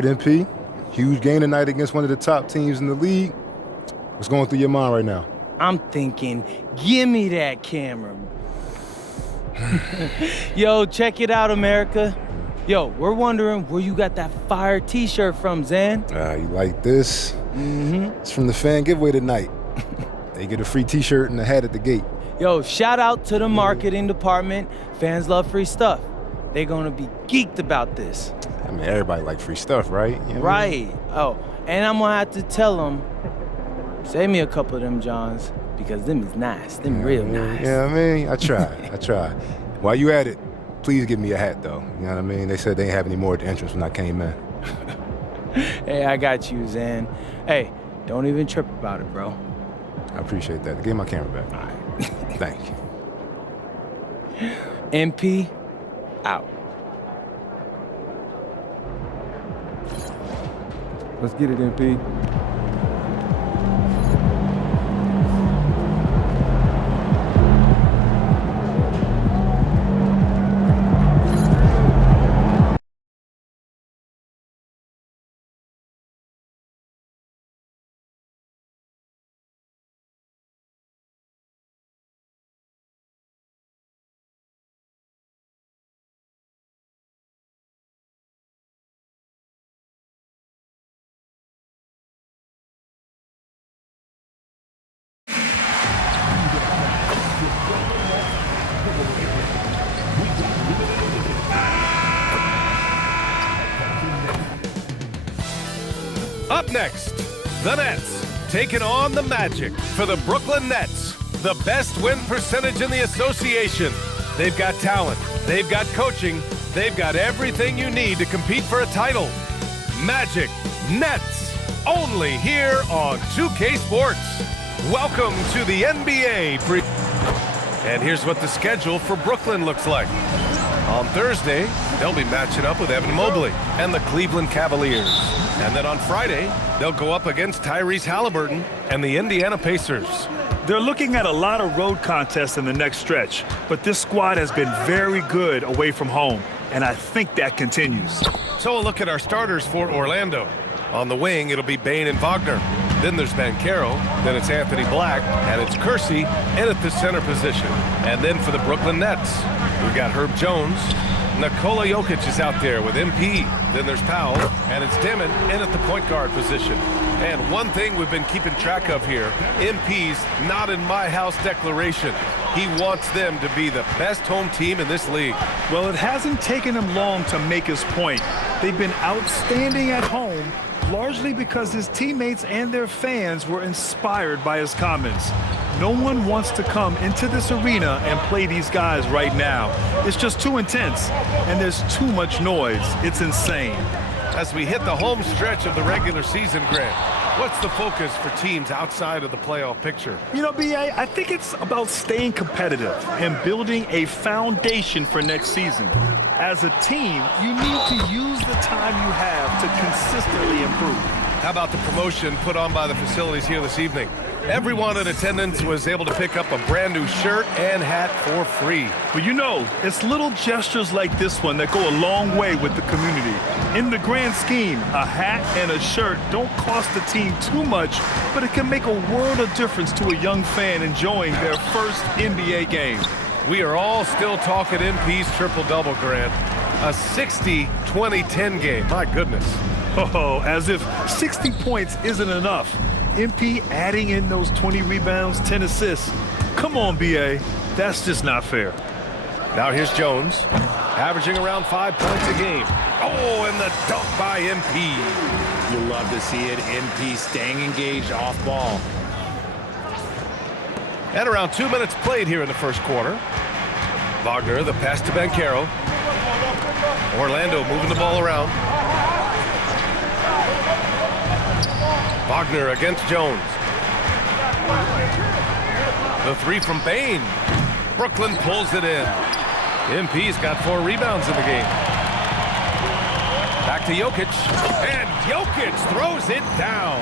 right, MP. Huge game tonight against one of the top teams in the league. What's going through your mind right now? I'm thinking, give me that camera. Yo, check it out, America. Yo, we're wondering where you got that fire t-shirt from, Zan. You like this? Mm-hmm. It's from the fan giveaway tonight. They get a free t-shirt and a hat at the gate. Yo, shout out to the marketing department. Fans love free stuff. They're gonna be geeked about this. I mean, everybody like free stuff, right? You know Right. Oh, and I'm gonna have to tell them, save me a couple of them Johns, because them is nice. Them real nice. Yeah, I mean, I try. While you at it, please give me a hat, though. You know what I mean? They said they didn't have any more at the entrance when I came in. Hey, I got you, Zan. Hey, don't even trip about it, bro. I appreciate that. Give my camera back. All right. Thank you. MP, out. Let's get it, MP. Up next, the Nets taking on the Magic for the Brooklyn Nets, the best win percentage in the association. They've got talent, they've got coaching, they've got everything you need to compete for a title. Magic Nets, only here on 2K Sports. Welcome to the NBA. And here's what the schedule for Brooklyn looks like. On Thursday, they'll be matching up with Evan Mobley and the Cleveland Cavaliers. And then on Friday, they'll go up against Tyrese Halliburton and the Indiana Pacers. They're looking at a lot of road contests in the next stretch, but this squad has been very good away from home, and I think that continues. So a look at our starters for Orlando. On the wing, it'll be Bane and Wagner. Then there's Banchero, then it's Anthony Black, and it's Kersey in at the center position. And then for the Brooklyn Nets, we've got Herb Jones. Nikola Jokic is out there with MP. Then there's Powell, and it's Demon in at the point guard position. And one thing we've been keeping track of here, MP's not in my house declaration. He wants them to be the best home team in this league. Well, it hasn't taken him long to make his point. They've been outstanding at home, largely because his teammates and their fans were inspired by his comments. No one wants to come into this arena and play these guys right now. It's just too intense, and there's too much noise. It's insane. As we hit the home stretch of the regular season, Grant, what's the focus for teams outside of the playoff picture? You know, B.A., I think it's about staying competitive and building a foundation for next season. As a team, you need to use the time you have to consistently improve. How about the promotion put on by the facilities here this evening? Everyone in attendance was able to pick up a brand new shirt and hat for free. But you know, it's little gestures like this one that go a long way with the community. In the grand scheme, a hat and a shirt don't cost the team too much, but it can make a world of difference to a young fan enjoying their first NBA game. We are all still talking MP's triple-double, Grant. A 60-20-10 game, my goodness. Oh, as if 60 points isn't enough. MP adding in those 20 rebounds, 10 assists. Come on, B.A., that's just not fair. Now here's Jones, averaging around 5 points a game. Oh, and the dunk by MP. You'll love to see it. MP staying engaged off ball. And around 2 minutes played here in the first quarter. Wagner, the pass to Banchero. Orlando moving the ball around. Wagner against Jones. The three from Bane. Brooklyn pulls it in. MP's got 4 rebounds in the game. Back to Jokic. And Jokic throws it down.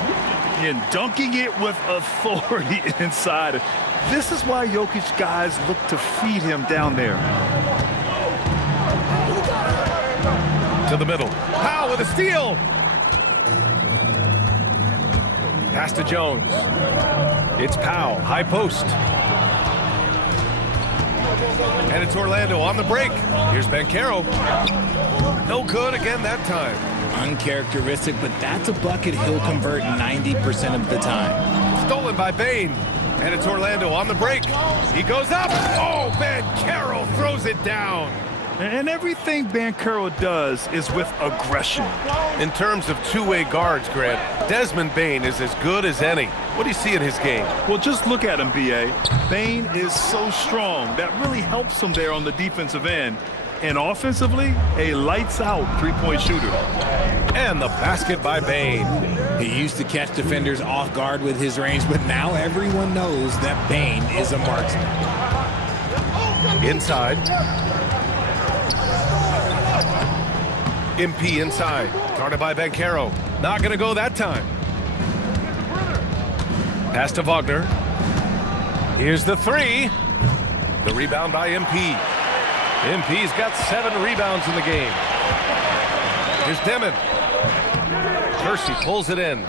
And dunking it with authority inside. This is why Jokic guys look to feed him down there. To the middle. Powell with a steal. Pass to Jones. It's Powell, high post. And it's Orlando on the break. Here's Banchero. No good again that time. Uncharacteristic, but that's a bucket he'll convert 90% of the time. Stolen by Bane. And it's Orlando on the break. He goes up. Oh, Banchero throws it down. And everything Banchero does is with aggression. In terms of two-way guards, Grant, Desmond Bane is as good as any. What do you see in his game? Well, just look at him, B.A. Bane is so strong. That really helps him there on the defensive end. And offensively, a lights-out three-point shooter. And the basket by Bane. He used to catch defenders off guard with his range, but now everyone knows that Bane is a marksman. Inside. MP inside. Guarded by Banchero. Not going to go that time. Pass to Wagner. Here's the three. The rebound by MP. MP's got 7 rebounds in the game. Here's Demon. Percy pulls it in.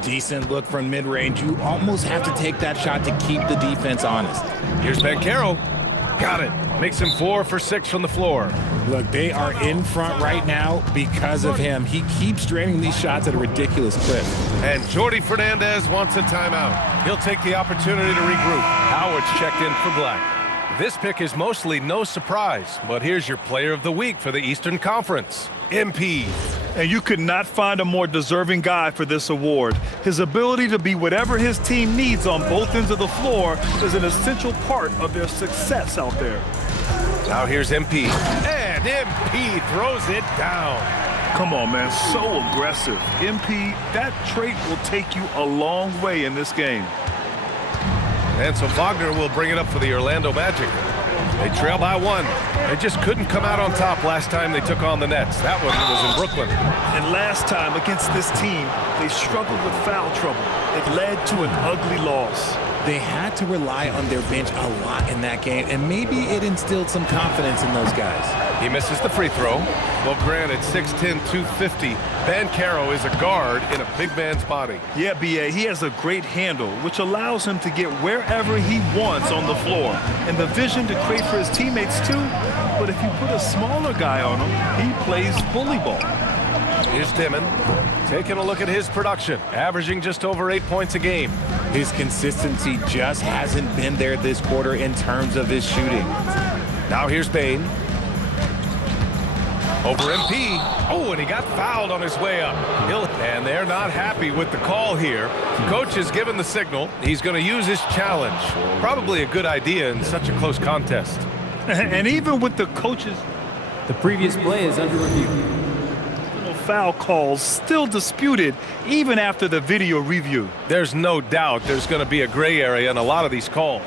Decent look from mid-range. You almost have to take that shot to keep the defense honest. Here's Banchero. Got it. Makes him 4 for 6 from the floor. Look, they are in front right now because of him. He keeps draining these shots at a ridiculous clip. And Jordi Fernandez wants a timeout. He'll take the opportunity to regroup. Howard's checked in for Black. This pick is mostly no surprise, but here's your player of the week for the Eastern Conference, MP. And you could not find a more deserving guy for this award. His ability to be whatever his team needs on both ends of the floor is an essential part of their success out there. Now here's MP. And MP throws it down. Come on, man, so aggressive. MP, that trait will take you a long way in this game. And so Wagner will bring it up for the Orlando Magic. They trail by 1. They just couldn't come out on top last time they took on the Nets. That one was in Brooklyn. And last time against this team, they struggled with foul trouble. It led to an ugly loss. They had to rely on their bench a lot in that game, and maybe it instilled some confidence in those guys. He misses the free throw. Well, granted, 6'10", 250. Banchero is a guard in a big man's body. Yeah, B.A., he has a great handle, which allows him to get wherever he wants on the floor. And the vision to create for his teammates, too. But if you put a smaller guy on him, he plays bully ball. Here's Dimon, taking a look at his production, averaging just over 8 points a game. His consistency just hasn't been there this quarter in terms of his shooting. Now here's Bane. Over MP. Oh, and he got fouled on his way up. And they're not happy with the call here. Coach has given the signal. He's going to use his challenge. Probably a good idea in such a close contest. And even with the coaches, the previous play is under review. Foul calls still disputed even after the video review. There's no doubt there's going to be a gray area in a lot of these calls.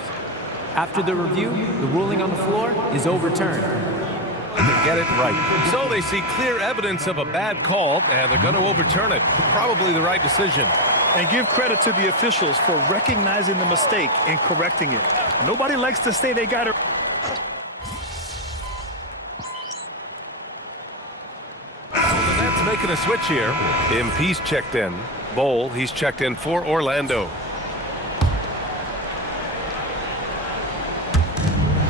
After the review, the ruling on the floor is overturned. They get it right. So they see clear evidence of a bad call, and they're going to overturn it. Probably the right decision. And give credit to the officials for recognizing the mistake and correcting it. Nobody likes to say they got it. Making a switch here. MP's checked in. Bowl, he's checked in for Orlando.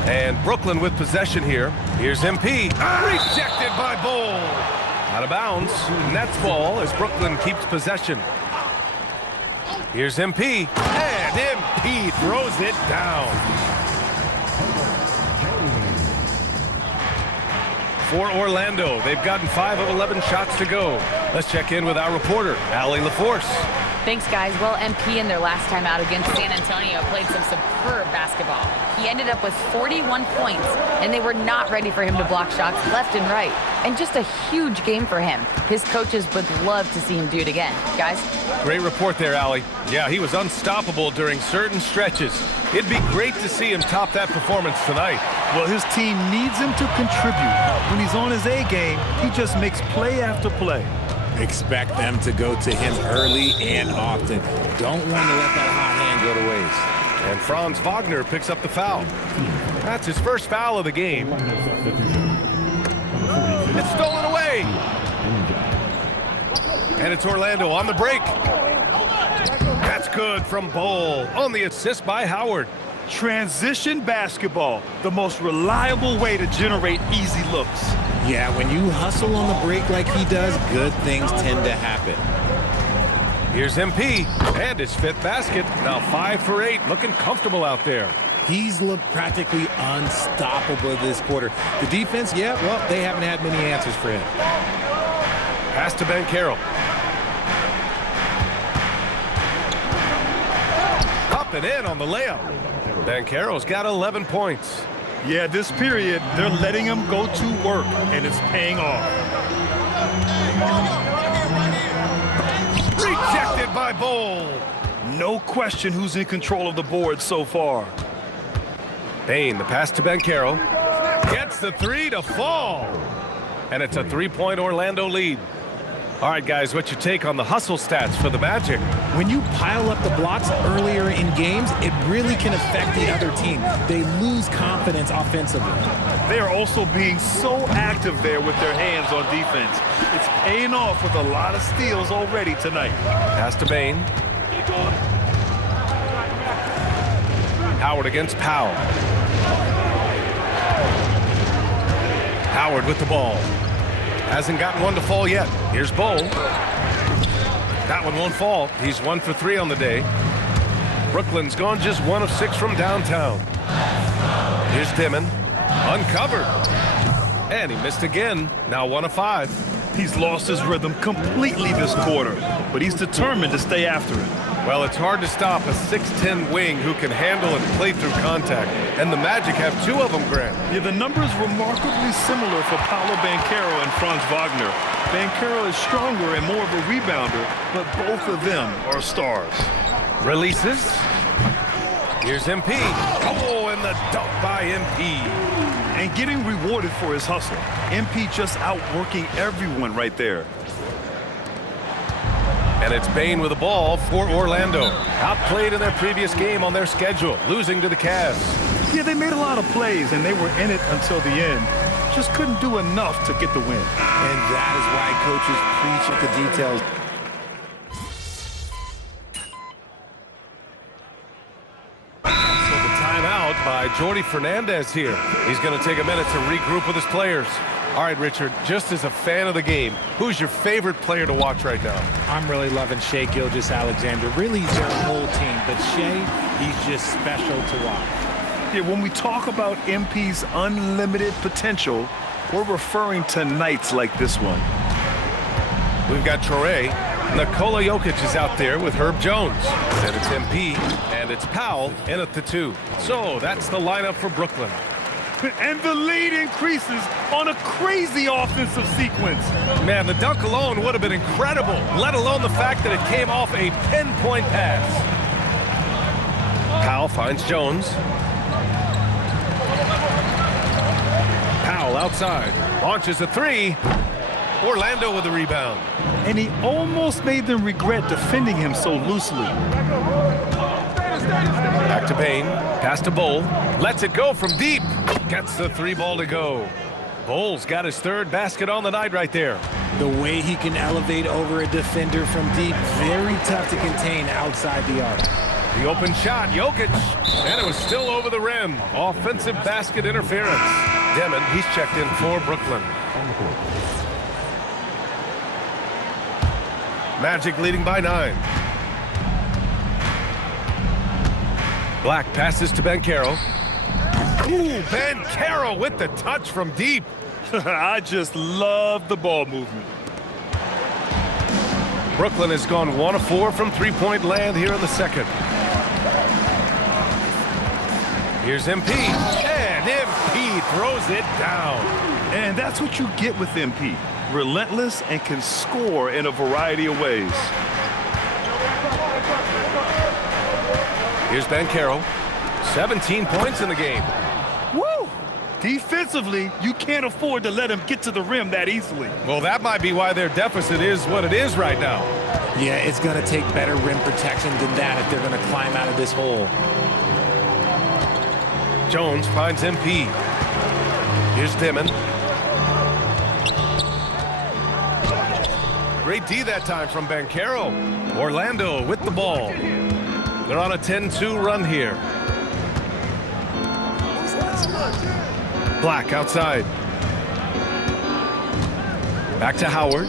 And Brooklyn with possession here. Here's MP. Rejected by Bowl. Out of bounds. Nets ball as Brooklyn keeps possession. Here's MP. And MP throws it down. For Orlando, they've gotten 5 of 11 shots to go. Let's check in with our reporter, Allie LaForce. Thanks, guys. Well, MP in their last time out against San Antonio played some superb basketball. He ended up with 41 points, and they were not ready for him to block shots left and right. And just a huge game for him. His coaches would love to see him do it again. Guys? Great report there, Allie. Yeah, he was unstoppable during certain stretches. It'd be great to see him top that performance tonight. Well, his team needs him to contribute. When he's on his A game, he just makes play after play. Expect them to go to him early and often. Don't want to let that hot hand go to waste. And Franz Wagner picks up the foul. That's his first foul of the game. It's stolen away. And it's Orlando on the break. That's good from Bowl on the assist by Howard. Transition basketball, the most reliable way to generate easy looks. Yeah, when you hustle on the break like he does, good things tend to happen. Here's MP and his 5th basket. Now 5 for 8, looking comfortable out there. He's looked practically unstoppable this quarter. The defense, yeah, well, they haven't had many answers for him. Pass to Banchero. Up and in on the layup. Banchero's got 11 points. Yeah, this period, they're letting him go to work, and it's paying off. Rejected by Bowl. No question who's in control of the board so far. Bain, the pass to Banchero. Gets the 3 to fall. And it's a 3-point Orlando lead. All right, guys, what's your take on the hustle stats for the Magic? When you pile up the blocks earlier in games, it really can affect the other team. They lose confidence offensively. They are also being so active there with their hands on defense. It's paying off with a lot of steals already tonight. Pass to Bain. Howard against Powell. Howard with the ball. Hasn't gotten one to fall yet. Here's Bowl. That one won't fall. He's 1 for 3 on the day. Brooklyn's gone just 1 of 6 from downtown. Here's Dimon. Uncovered. And he missed again. Now 1 of 5. He's lost his rhythm completely this quarter, but he's determined to stay after it. Well, it's hard to stop a 6'10 wing who can handle and play through contact. And the Magic have 2 of them, Grant. Yeah, the numbers remarkably similar for Paolo Banchero and Franz Wagner. Banchero is stronger and more of a rebounder, but both of them are stars. Releases. Here's MP. Oh, and the dunk by MP. And getting rewarded for his hustle. MP just outworking everyone right there. And it's Bain with the ball for Orlando. Outplayed in their previous game on their schedule, losing to the Cavs. Yeah, they made a lot of plays, and they were in it until the end. Just couldn't do enough to get the win. And that is why coaches preach at the details. So the timeout by Jordi Fernandez here. He's going to take a minute to regroup with his players. All right, Richard, just as a fan of the game, who's your favorite player to watch right now? I'm really loving Shai Gilgeous-Alexander. Really their whole team, but Shai, he's just special to watch. Yeah, when we talk about MP's unlimited potential, we're referring to nights like this one. We've got Traore. Nikola Jokic is out there with Herb Jones. And it's MP, and it's Powell in at the 2. So that's the lineup for Brooklyn. And the lead increases on a crazy offensive sequence. Man, the dunk alone would have been incredible, let alone the fact that it came off a pinpoint pass. Powell finds Jones. Powell outside, launches a 3. Orlando with the rebound. And he almost made them regret defending him so loosely. Back to Bain, pass to Bowl, lets it go from deep. Gets the 3 ball to go. Bowl's got his 3rd basket on the night right there. The way he can elevate over a defender from deep, very tough to contain outside the arc. The open shot, Jokic, and it was still over the rim. Offensive basket interference. Demon, he's checked in for Brooklyn. Magic leading by 9. Black passes to Banchero. Ooh, Banchero with the touch from deep. I just love the ball movement. Brooklyn has gone 1 of 4 from 3-point land here in the 2nd. Here's MP, and MP throws it down. And that's what you get with MP. Relentless and can score in a variety of ways. Here's Banchero, 17 points in the game. Woo! Defensively, you can't afford to let him get to the rim that easily. Well, that might be why their deficit is what it is right now. Yeah, it's going to take better rim protection than that if they're going to climb out of this hole. Jones finds MP. Here's Dimon. Great D that time from Banchero. Orlando with the ball. They're on a 10-2 run here. Black outside. Back to Howard.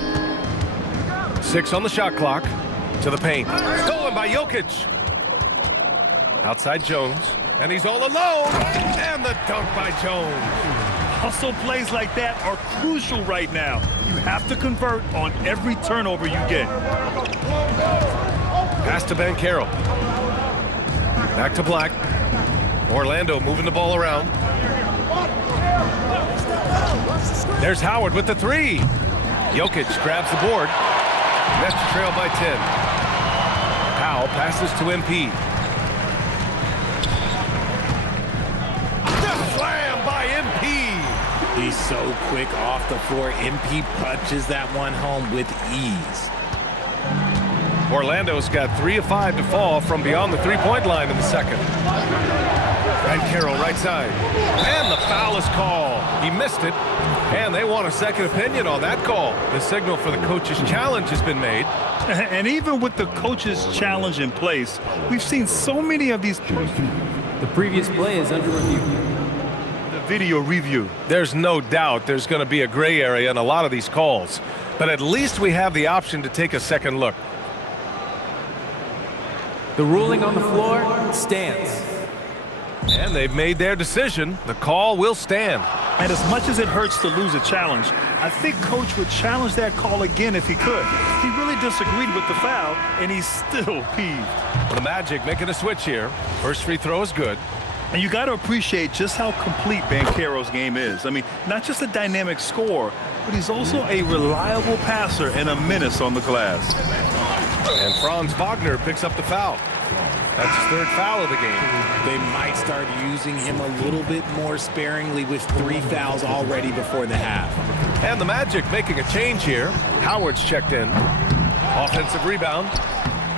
6 on the shot clock. To the paint. Stolen by Jokic. Outside Jones. And he's all alone. And the dunk by Jones. Hustle plays like that are crucial right now. You have to convert on every turnover you get. Pass to Banchero. Back to Black. Orlando moving the ball around. There's Howard with the 3. Jokic grabs the board. Nets trail by 10. Powell passes to MP. The slam by MP. He's so quick off the floor. MP punches that one home with ease. Orlando's got 3 of 5 to fall from beyond the three-point line in the second. Banchero right side. And the foul is called. He missed it. And they want a second opinion on that call. The signal for the coach's challenge has been made. And even with the coach's challenge in place, we've seen so many of these. The previous play is under review. The video review. There's no doubt there's going to be a gray area in a lot of these calls. But at least we have the option to take a second look. The ruling on the floor stands. And they've made their decision. The call will stand. And as much as it hurts to lose a challenge, I think Coach would challenge that call again if he could. He really disagreed with the foul, and he's still peeved. The Magic making a switch here. First free throw is good. And you got to appreciate just how complete Banchero's game is. I mean, not just a dynamic scorer, but he's also a reliable passer and a menace on the glass. And Franz Wagner picks up the foul. That's his 3rd foul of the game. They might start using him a little bit more sparingly with 3 fouls already before the half. And the Magic making a change here. Howard's checked in. Offensive rebound.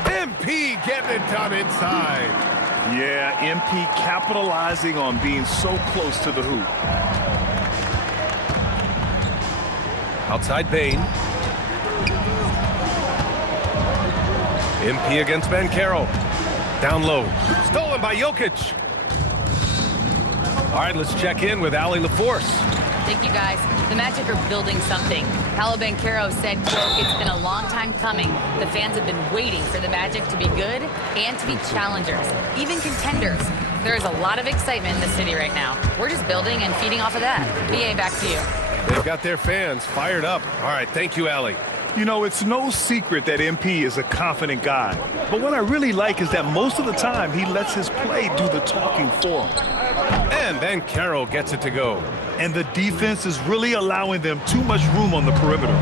MP getting it done inside. Yeah, MP capitalizing on being so close to the hoop. Outside Bain. MP against Banchero. Down low. Stolen by Jokic. All right, let's check in with Allie LaForce. Thank you, guys. The Magic are building something. Paolo Banchero said, quote, "It's been a long time coming. The fans have been waiting for the Magic to be good and to be challengers, even contenders. There is a lot of excitement in the city right now. We're just building and feeding off of that." BA, back to you. They've got their fans fired up. All right, thank you, Allie. You know, it's no secret that MP is a confident guy. But what I really like is that most of the time he lets his play do the talking for him. And Banchero gets it to go. And the defense is really allowing them too much room on the perimeter.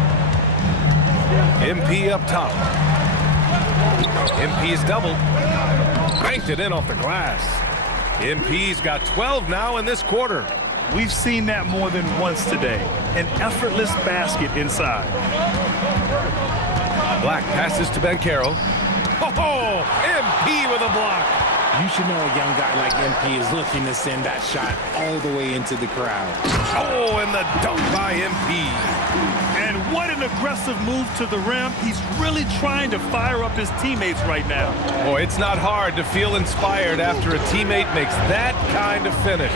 MP up top. MP's doubled. Banked it in off the glass. MP's got 12 now in this quarter. We've seen that more than once today. An effortless basket inside. Black passes to Banchero. Oh, MP with a block. You should know a young guy like MP is looking to send that shot all the way into the crowd. Oh, and the dunk by MP. And what an aggressive move to the rim. He's really trying to fire up his teammates right now. Boy, it's not hard to feel inspired after a teammate makes that kind of finish.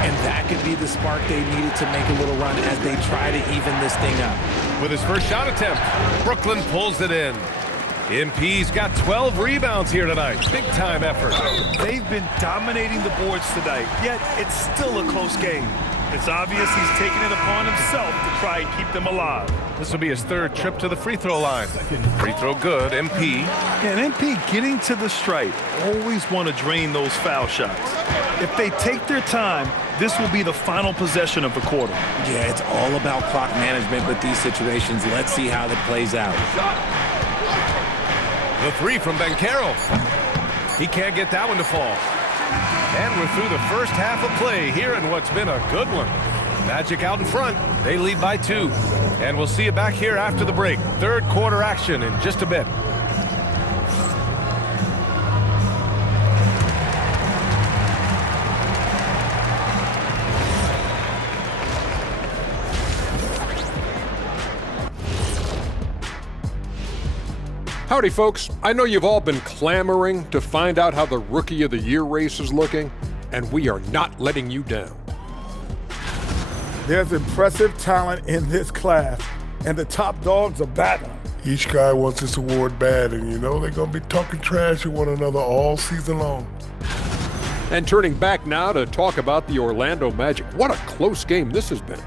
And that could be the spark they needed to make a little run as they try to even this thing up. With his first shot attempt, Brooklyn pulls it in. MP's got 12 rebounds here tonight. Big time effort. They've been dominating the boards tonight, yet it's still a close game. It's obvious he's taking it upon himself to try and keep them alive. This will be his 3rd trip to the free throw line. Free throw good, MP. And MP getting to the stripe. Always want to drain those foul shots. If they take their time, this will be the final possession of the quarter. Yeah, it's all about clock management with these situations. Let's see how that plays out. The 3 from Banchero. He can't get that one to fall. And we're through the first half of play here in what's been a good one. Magic out in front. They lead by 2. And we'll see you back here after the break. 3rd quarter action in just a bit. How Howdy, folks. I know you've all been clamoring to find out how the Rookie of the Year race is looking, and we are not letting you down. There's impressive talent in this class, and the top dogs are battling. Each guy wants this award bad, and you know they're going to be talking trash to one another all season long. And turning back now to talk about the Orlando Magic. What a close game this has been.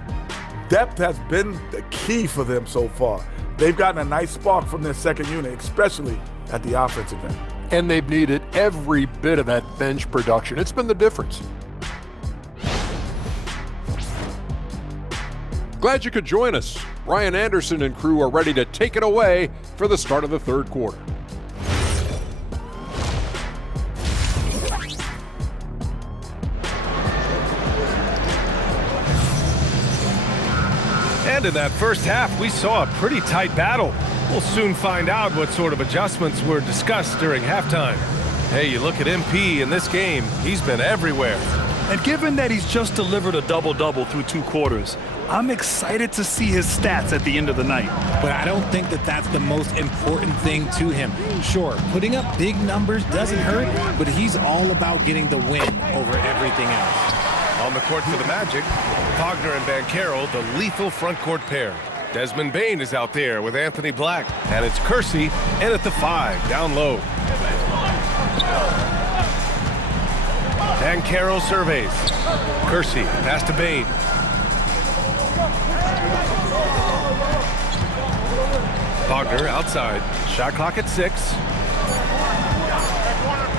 Depth has been the key for them so far. They've gotten a nice spark from their second unit, especially at the offensive end. And they've needed every bit of that bench production. It's been the difference. Glad you could join us. Ryan Anderson and crew are ready to take it away for the start of the third quarter. And in that first half, we saw a pretty tight battle. We'll soon find out what sort of adjustments were discussed during halftime. Hey, you look at MP in this game, he's been everywhere. And given that he's just delivered a double-double through 2 quarters, I'm excited to see his stats at the end of the night. But I don't think that that's the most important thing to him. Sure, putting up big numbers doesn't hurt, but he's all about getting the win over everything else. On the court for the Magic, Wagner and Banchero, the lethal front court pair. Desmond Bane is out there with Anthony Black. And it's Kersey in at the 5, down low. Banchero surveys. Kersey, pass to Bane. Wagner outside. Shot clock at 6.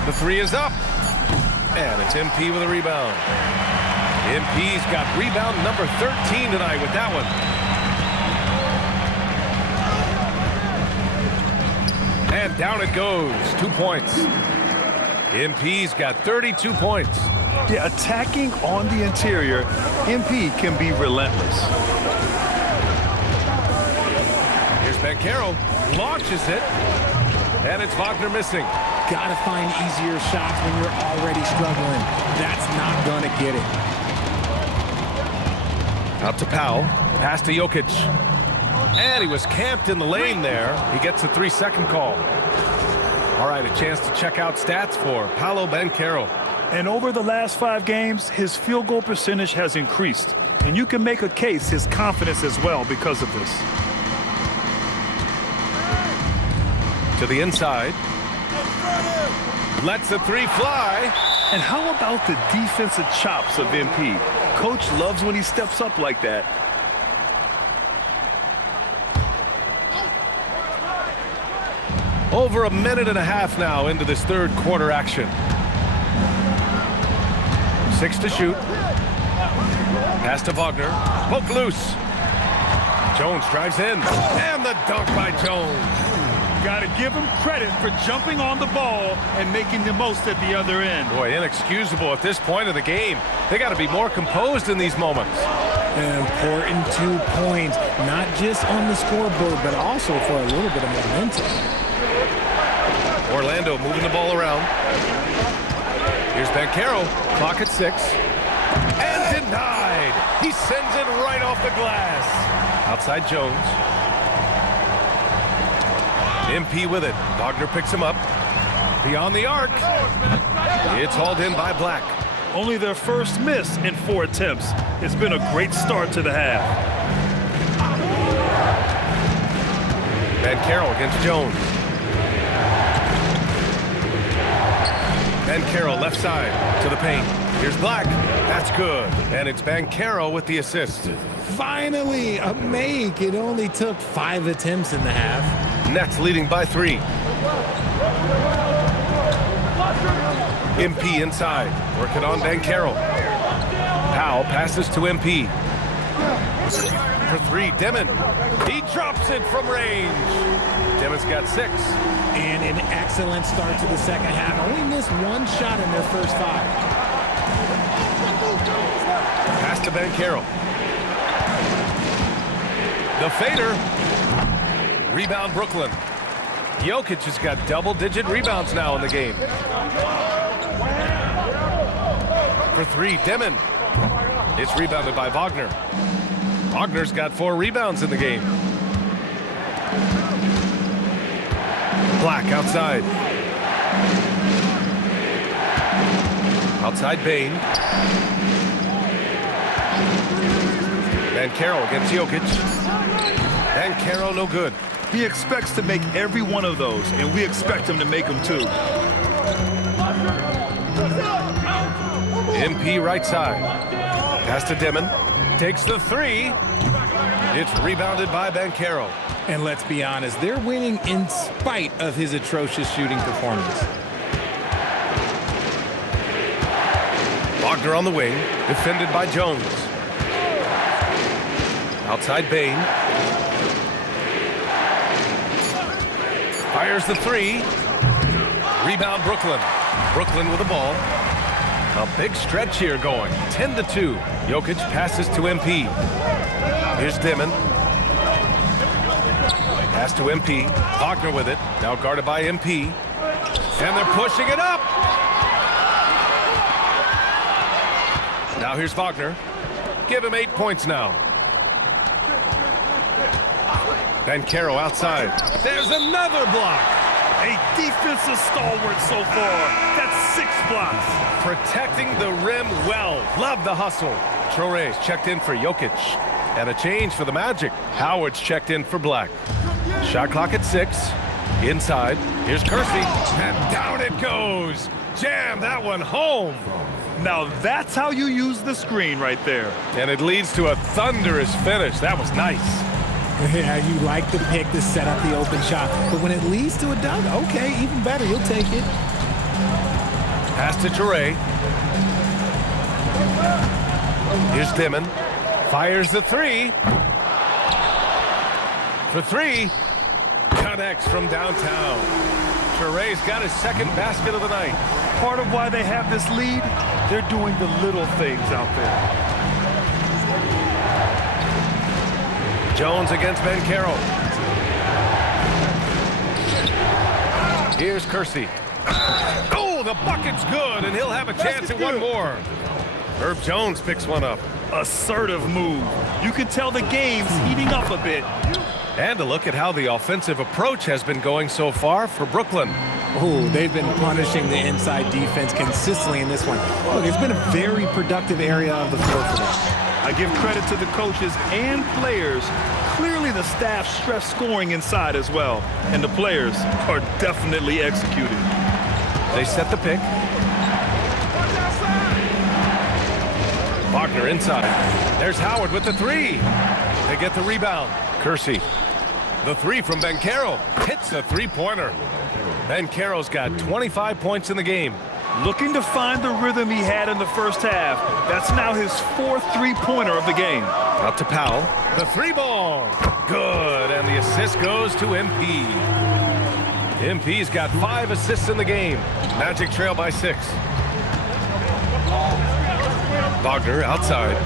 The 3 is up. And it's MP with a rebound. MP's got rebound number 13 tonight with that one. And down it goes. 2 points. MP's got 32 points. Yeah, attacking on the interior, MP can be relentless. Here's Banchero. Launches it. And it's Wagner missing. Gotta find easier shots when you're already struggling. That's not gonna get it. Out to Powell. Pass to Jokic. And he was camped in the lane there. He gets a 3-second call. All right, a chance to check out stats for Paolo Banchero. And over the last 5 games, his field goal percentage has increased. And you can make a case his confidence as well because of this. To the inside. Lets the 3 fly. And how about the defensive chops of MP? Coach loves when he steps up like that. Over a minute and a half now into this third quarter action. 6 to shoot. Pass to Wagner. Poke loose. Jones drives in. And the dunk by Jones. Got to give him credit for jumping on the ball and making the most at the other end. Boy, inexcusable at this point of the game. They got to be more composed in these moments. An important 2 points, not just on the scoreboard, but also for a little bit of momentum. Orlando moving the ball around. Here's Banchero. Clock at 6. And denied. He sends it right off the glass. Outside Jones. MP with it. Wagner picks him up. Beyond the arc. It's hauled in by Black. Only their first miss in 4 attempts. It's been a great start to the half. Banchero against Jones. Banchero left side to the paint. Here's Black. That's good. And it's Banchero with the assist. Finally, a make. It only took 5 attempts in the half. Nets leading by 3. MP inside. Working on Banchero. Powell passes to MP. For 3, Demon. He drops it from range. Demon's got 6. And an excellent start to the second half. Only missed 1 shot in their first 5. Pass to Banchero. The fader. Rebound Brooklyn. Jokic has got double-digit rebounds now in the game. For 3, Demon. It's rebounded by Wagner. Wagner's got 4 rebounds in the game. Black outside. Outside Bain. Banchero against Jokic. Banchero no good. He expects to make every one of those, and we expect him to make them too. MP right side. Pass to Dimon. Takes the three. It's rebounded by Banchero. And let's be honest, they're winning in spite of his atrocious shooting performance. Wagner on the wing, defended by Jones. Outside Bain. Fires the three. Rebound Brooklyn. Brooklyn with the ball. A big stretch here going. 10-2. Jokic passes to MP. Here's Dimon. Pass to MP. Wagner with it. Now guarded by MP. And they're pushing it up. Now here's Wagner. Give him 8 points now. Banchero outside. There's another block. A defensive stalwart so far. That's 6 blocks. Protecting the rim well. Love the hustle. Traore's checked in for Jokic. And a change for the Magic. Howard's checked in for Black. Shot clock at 6. Inside. Here's Kersey. And down it goes. Jam that one home. Now that's how you use the screen right there. And it leads to a thunderous finish. That was nice. Yeah, you like the pick to set up the open shot. But when it leads to a dunk, okay, even better. You'll take it. Pass to Traore. Here's Dimon. Fires the three. For three. Connects from downtown. Traore's got his second basket of the night. Part of why they have this lead, they're doing the little things out there. Jones against Banchero. Here's Kersey. Oh, the bucket's good, and he'll have a chance at one more. Herb Jones picks one up. Assertive move. You can tell the game's heating up a bit. And a look at how the offensive approach has been going so far for Brooklyn. Oh, they've been punishing the inside defense consistently in this one. Look, it's been a very productive area of the floor for them. I give credit to the coaches and players. Clearly the staff stress scoring inside as well, and the players are definitely executing. They set the pick. Wagner inside. There's Howard with the three. They get the rebound. Kersey. The three from Banchero. Hits a three-pointer. Banchero's got 25 points in the game. Looking to find the rhythm he had in the first half. That's now his 4th three-pointer of the game. Out to Powell. The three ball. Good. And the assist goes to MP. MP's got 5 assists in the game. Magic trail by 6. Wagner outside.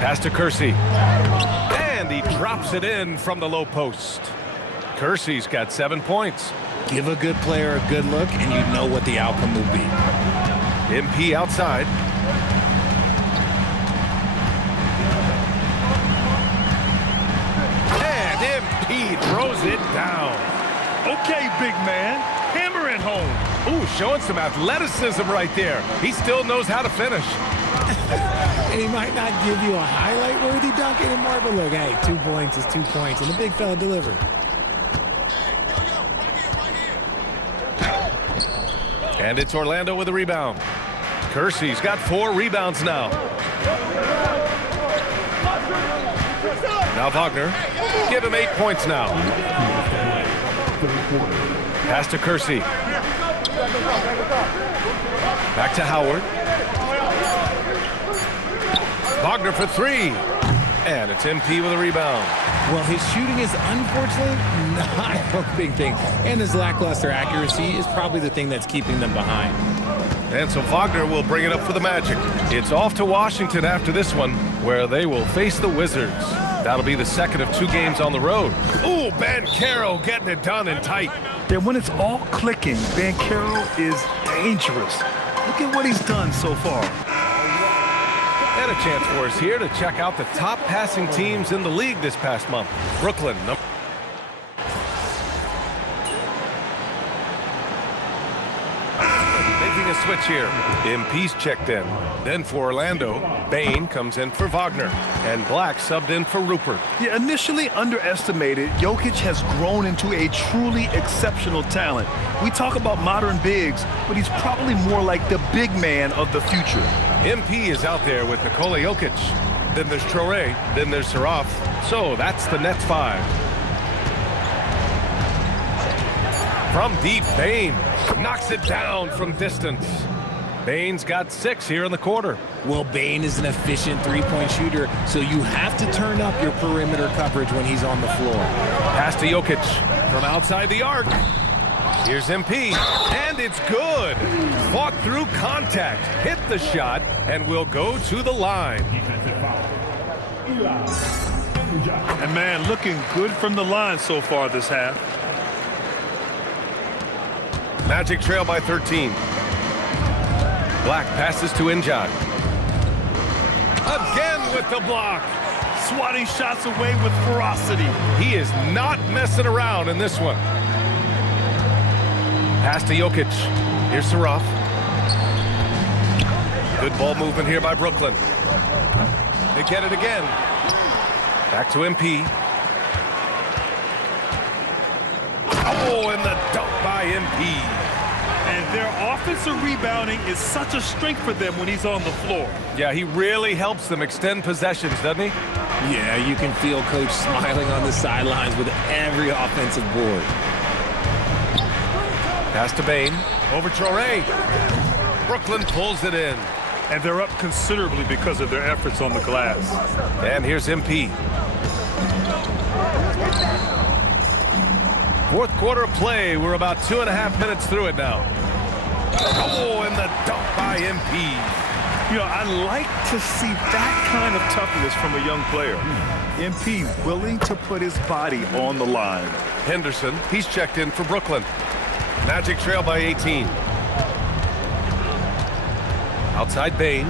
Pass to Kersey. And he drops it in from the low post. Kersey's got 7 points. Give a good player a good look, and you know what the outcome will be. MP outside. And MP throws it down. Okay, big man. Hammer it home. Ooh, showing some athleticism right there. He still knows how to finish. And he might not give you a highlight-worthy dunk anymore, but look, hey, 2 points is 2 points, and the big fella delivered. And it's Orlando with a rebound. Kersey's got 4 rebounds now. Now Wagner. Give him 8 points now. Pass to Kersey. Back to Howard. Wagner for 3. And it's MP with a rebound. Well, his shooting is unfortunately not a big thing. And his lackluster accuracy is probably the thing that's keeping them behind. And so Wagner will bring it up for the Magic. It's off to Washington after this one, where they will face the Wizards. That'll be the second of 2 games on the road. Ooh, Banchero getting it done and tight. Yeah, when it's all clicking, Banchero is dangerous. Look at what he's done so far. And a chance for us here to check out the top passing teams in the league this past month. Brooklyn, making a switch here. MP's checked in. Then for Orlando, Bain comes in for Wagner. And Black subbed in for Rupert. Yeah, initially underestimated, Jokic has grown into a truly exceptional talent. We talk about modern bigs, but he's probably more like the big man of the future. MP is out there with Nikola Jokic. Then there's Traoré. Then there's Saraf. So that's the Nets 5. From deep, Bain knocks it down from distance. Bain's got 6 here in the quarter. Well, Bain is an efficient three-point shooter, so you have to turn up your perimeter coverage when he's on the floor. Pass to Jokic from outside the arc. Here's MP, and it's good. Fought through contact, hit the shot, and will go to the line. And man, looking good from the line so far this half. Magic trail by 13. Black passes to Njai. Again with the block. Swatting shots away with ferocity. He is not messing around in this one. Pass to Jokic. Here's Saraf. Good ball movement here by Brooklyn. They get it again. Back to MP. Oh, and the dunk by MP. And their offensive rebounding is such a strength for them when he's on the floor. Yeah, he really helps them extend possessions, doesn't he? Yeah, you can feel Coach smiling on the sidelines with every offensive board. Pass to Bain. Over Traoré. Brooklyn pulls it in. And they're up considerably because of their efforts on the glass. And here's MP. Fourth quarter of play. We're about 2.5 minutes through it now. Oh, and the dunk by MP. You know, I like to see that kind of toughness from a young player. MP willing to put his body on the line. Henderson, he's checked in for Brooklyn. Magic trail by 18. Outside Bain.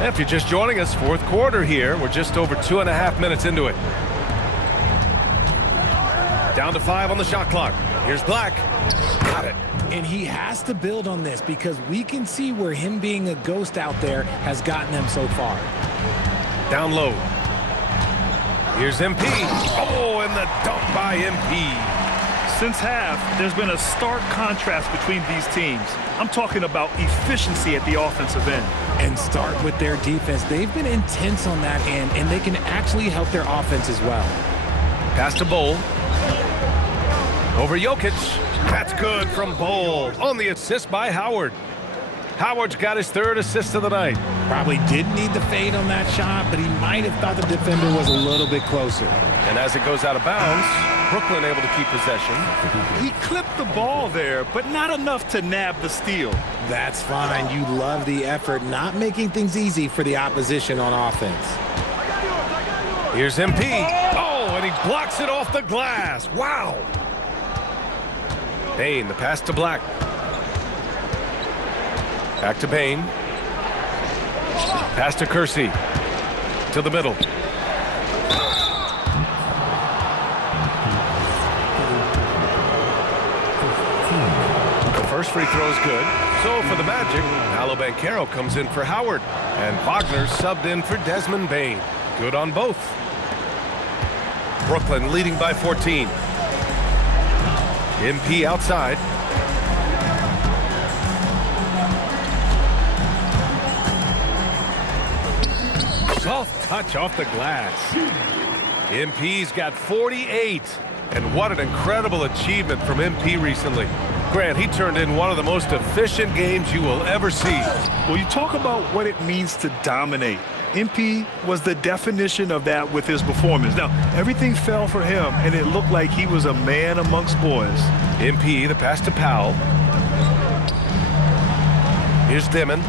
If you're just joining us, fourth quarter here. We're just over 2.5 minutes into it. Down to 5 on the shot clock. Here's Black. Got it. And he has to build on this because we can see where him being a ghost out there has gotten them so far. Down low. Here's MP. Oh, and the dunk by MP. Since half, there's been a stark contrast between these teams. I'm talking about efficiency at the offensive end. And start with their defense. They've been intense on that end, and they can actually help their offense as well. Pass to Bowl. Over Jokic. That's good from Bowl. On the assist by Howard. Howard's got his 3rd assist of the night. Probably didn't need the fade on that shot, but he might have thought the defender was a little bit closer. And as it goes out of bounds, Brooklyn able to keep possession. He clipped the ball there, but not enough to nab the steal. That's fine. You love the effort, not making things easy for the opposition on offense. Here's MP. Oh, and he blocks it off the glass. Wow. Bain, the pass to Black. Back to Bain. Pass to Kersey. To the middle. First free throw is good. So for the Magic, Paolo Banchero comes in for Howard. And Wagner subbed in for Desmond Bain. Good on both. Brooklyn leading by 14. MP outside. Soft touch off the glass. MP's got 48. And what an incredible achievement from MP recently. Grant, he turned in one of the most efficient games you will ever see. Well, you talk about what it means to dominate. MP was the definition of that with his performance. Now, everything fell for him, and it looked like he was a man amongst boys. MP, the pass to Powell. Here's Dimon.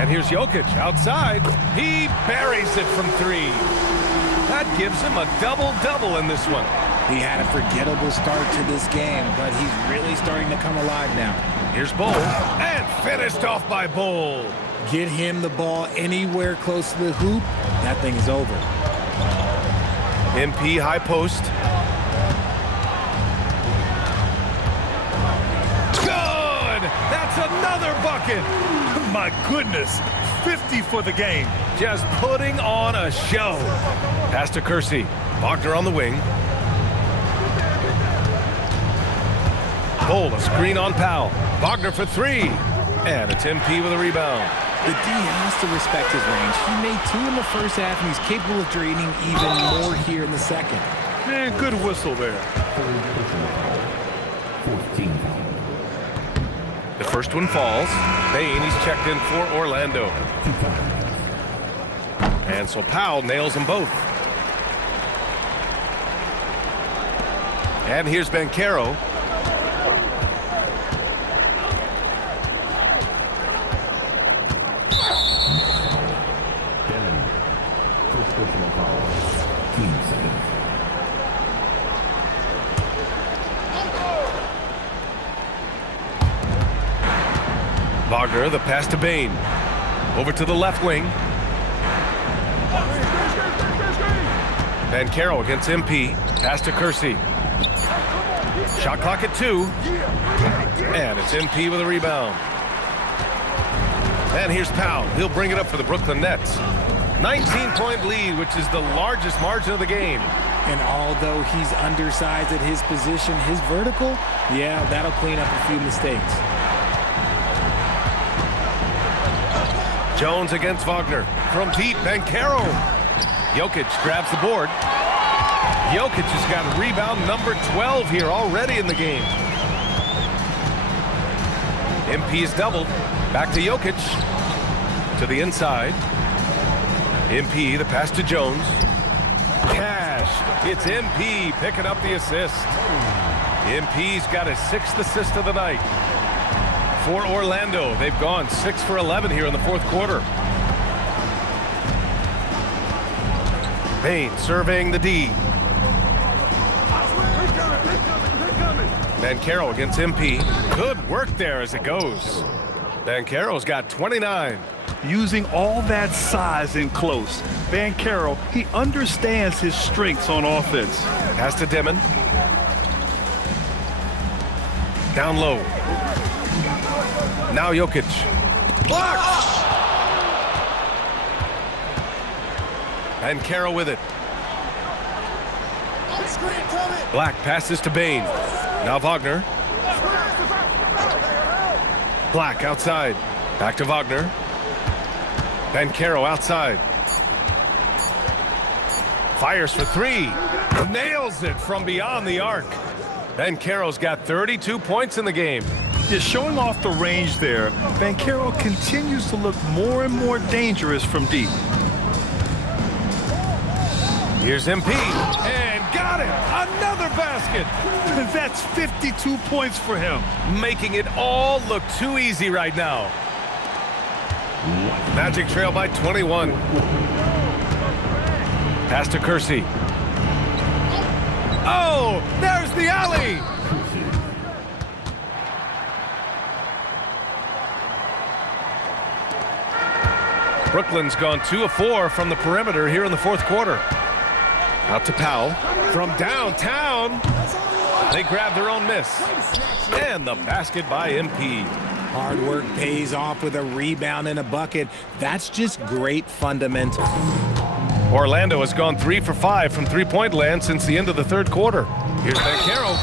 And here's Jokic outside. He buries it from 3. That gives him a double-double in this one. He had a forgettable start to this game, but he's really starting to come alive now. Here's Bowl, and finished off by Bull. Get him the ball anywhere close to the hoop, that thing is over. MP high post. Good! That's another bucket. My goodness, 50 for the game. Just putting on a show. Pass to Kersey. Wagner on the wing. Bull, a screen on Powell. Wagner for three. And it's MP with a rebound. The D has to respect his range. He made 2 in the first half, and he's capable of draining even more here in the second. Man, good whistle there. The first one falls. Bain, he's checked in for Orlando. And so Powell nails them both. And here's Banchero. Wagner, the pass to Bain. Over to the left wing. Banchero against MP. Pass to Kersey. Shot clock at 2. And it's MP with a rebound. And here's Powell. He'll bring it up for the Brooklyn Nets. 19-point lead, which is the largest margin of the game. And although he's undersized at his position, his vertical, yeah, that'll clean up a few mistakes. Jones against Wagner. From deep, Banchero. Jokic grabs the board. Jokic has got rebound number 12 here already in the game. MP is doubled. Back to Jokic. To the inside. MP, the pass to Jones. Cash. It's MP picking up the assist. MP's got his 6th assist of the night. For Orlando, they've gone 6 for 11 here in the fourth quarter. Bain surveying the D. Banchero against MP. Good work there as it goes. Banchero's got 29. Using all that size in close, Banchero, he understands his strengths on offense. Pass to Dimon. Down low. Now Jokic. Blocked! Banchero with it. Black passes to Bain. Now Wagner. Black outside. Back to Wagner. Banchero outside. Fires for 3. Nails it from beyond the arc. Banchero's got 32 points in the game. Just showing off the range there, Banchero continues to look more and more dangerous from deep. Here's MP, and got it! Another basket! That's 52 points for him. Making it all look too easy right now. Magic trail by 21. Pass to Kersey. Oh, there's the alley! Brooklyn's gone 2 of 4 from the perimeter here in the fourth quarter. Out to Powell from downtown. They grab their own miss. And the basket by MP. Hard work pays off with a rebound and a bucket. That's just great fundamentals. Orlando has gone 3 for 5 from three-point land since the end of the third quarter. Here's Banchero.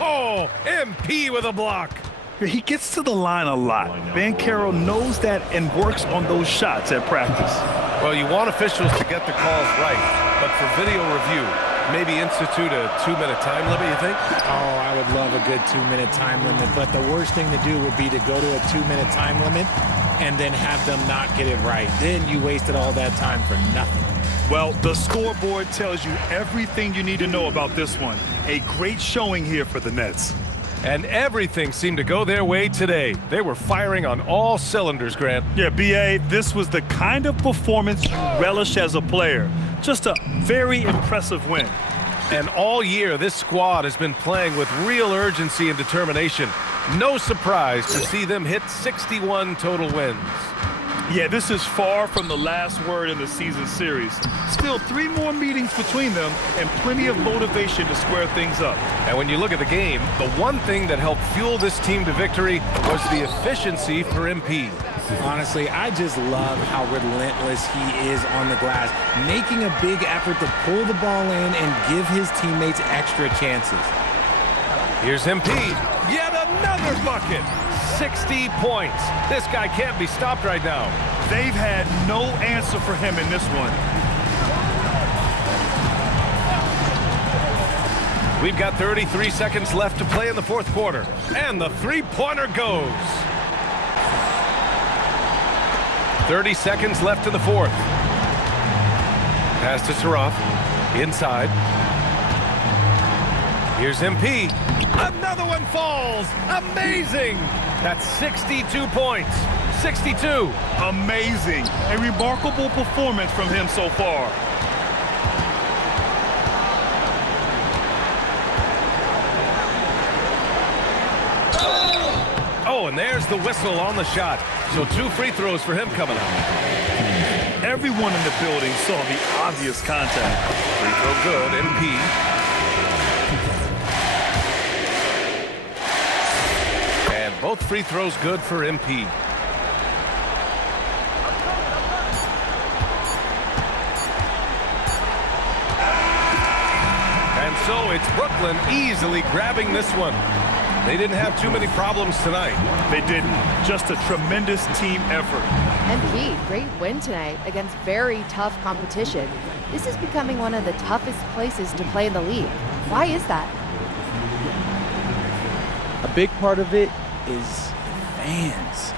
Oh, MP with a block. He gets to the line a lot. Banchero knows that and works on those shots at practice. Well, you want officials to get the calls right, but for video review, maybe institute a 2-minute time limit, you think? Oh, I would love a good 2-minute time limit, but the worst thing to do would be to go to a 2-minute time limit and then have them not get it right. Then you wasted all that time for nothing. Well, the scoreboard tells you everything you need to know about this one. A great showing here for the Nets. And everything seemed to go their way today. They were firing on all cylinders, Grant. Yeah, B.A., this was the kind of performance you relish as a player. Just a very impressive win. And all year, this squad has been playing with real urgency and determination. No surprise to see them hit 61 total wins. Yeah, this is far from the last word in the season series. Still 3 more meetings between them and plenty of motivation to square things up. And when you look at the game, the one thing that helped fuel this team to victory was the efficiency for MP. Honestly, I just love how relentless he is on the glass, making a big effort to pull the ball in and give his teammates extra chances. Here's MP. Yet another bucket. 60 points. This guy can't be stopped right now. They've had no answer for him in this one. We've got 33 seconds left to play in the fourth quarter. And the three-pointer goes. 30 seconds left in the fourth. Pass to Saraf. Inside. Here's MP. Another one falls. Amazing. That's 62 points. 62. Amazing. A remarkable performance from him so far. Oh, and there's the whistle on the shot. So 2 free throws for him coming up. Everyone in the building saw the obvious contact. Free throw good, MP. And both free throws good for MP. And so it's Brooklyn easily grabbing this one. They didn't have too many problems tonight. They didn't. Just a tremendous team effort. MP, great win tonight against very tough competition. This is becoming one of the toughest places to play in the league. Why is that? A big part of it is fans.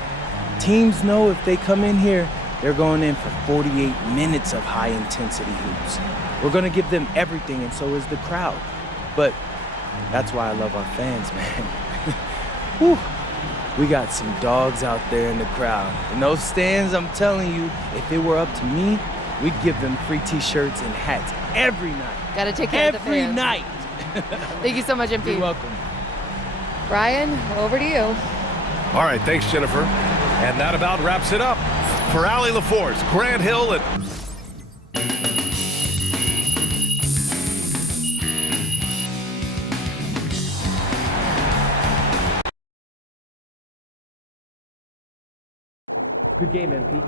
Teams know if they come in here, they're going in for 48 minutes of high-intensity hoops. We're going to give them everything, and so is the crowd. But that's why I love our fans, man. Whew. We got some dogs out there in the crowd. And those stands, I'm telling you, if it were up to me, we'd give them free t-shirts and hats every night. Gotta take care of the fans. Every night. Thank you so much, MP. You're welcome. Brian, over to you. All right, thanks, Jennifer. And that about wraps it up. For Allie LaForce, Grant Hill, and Good game, MP.